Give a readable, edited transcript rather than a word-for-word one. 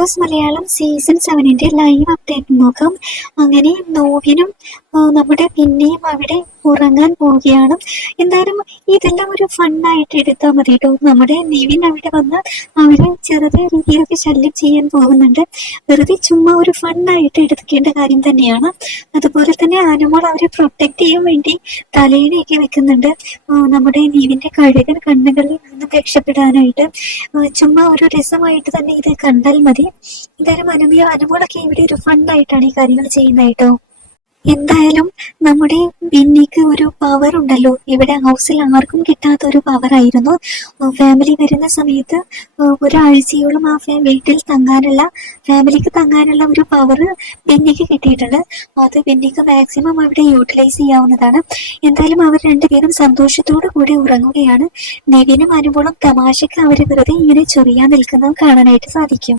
Big boss Malayalam season 7 live update നോക്കാം. അങ്ങനെ നോവിനും നമ്മുടെ പിന്നെയും അവിടെ ഉറങ്ങാൻ പോവുകയാണ്. എന്തായാലും ഇതെല്ലാം ഒരു ഫണ്ണായിട്ട് എടുത്താൽ മതി കേട്ടോ. നമ്മുടെ നിവിൻ അവിടെ വന്ന് അവരെ ചെറുതെ രീതിയിലൊക്കെ ശല്യം ചെയ്യാൻ പോകുന്നുണ്ട്. വെറുതെ ചുമ്മാ ഒരു ഫണ്ണായിട്ട് എടുക്കേണ്ട കാര്യം തന്നെയാണ്. അതുപോലെ തന്നെ അനുമോൾ അവരെ പ്രൊട്ടക്ട് ചെയ്യാൻ വേണ്ടി തലയിണയൊക്കെ വെക്കുന്നുണ്ട്. നമ്മുടെ നിവിന്റെ കഴുകൻ കണ്ണുകളിൽ നിന്ന് രക്ഷപ്പെടാനായിട്ട്. ചുമ്മാ ഒരു രസമായിട്ട് തന്നെ ഇത് കണ്ടാൽ മതി. എന്തായാലും അനുമോളൊക്കെ ഇവിടെ ഒരു ഫണ്ണായിട്ടാണ് ഈ കാര്യങ്ങൾ ചെയ്യുന്നത് കേട്ടോ. എന്തായാലും നമ്മുടെ ബിന്നിക്ക് ഒരു പവർ ഉണ്ടല്ലോ. ഇവിടെ ഹൗസിൽ ആർക്കും കിട്ടാത്ത ഒരു പവർ ആയിരുന്നു. ഫാമിലി വരുന്ന സമയത്ത് ഒരാഴ്ചയോളം ആ വീട്ടിൽ ഫാമിലിക്ക് തങ്ങാനുള്ള ഒരു പവർ ബിന്നിക്ക് കിട്ടിയിട്ടുണ്ട്. അത് ബിന്നിക്ക് മാക്സിമം അവിടെ യൂട്ടിലൈസ് ചെയ്യാവുന്നതാണ്. എന്തായാലും അവർ രണ്ടുപേരും സന്തോഷത്തോടു കൂടി ഉറങ്ങുകയാണ്. നെവിനും അനുമോളും തമാശക്ക് അവർ വെറുതെ ഇങ്ങനെ ചൊറിയാൻ നിൽക്കുന്നത് കാണാനായിട്ട് സാധിക്കും.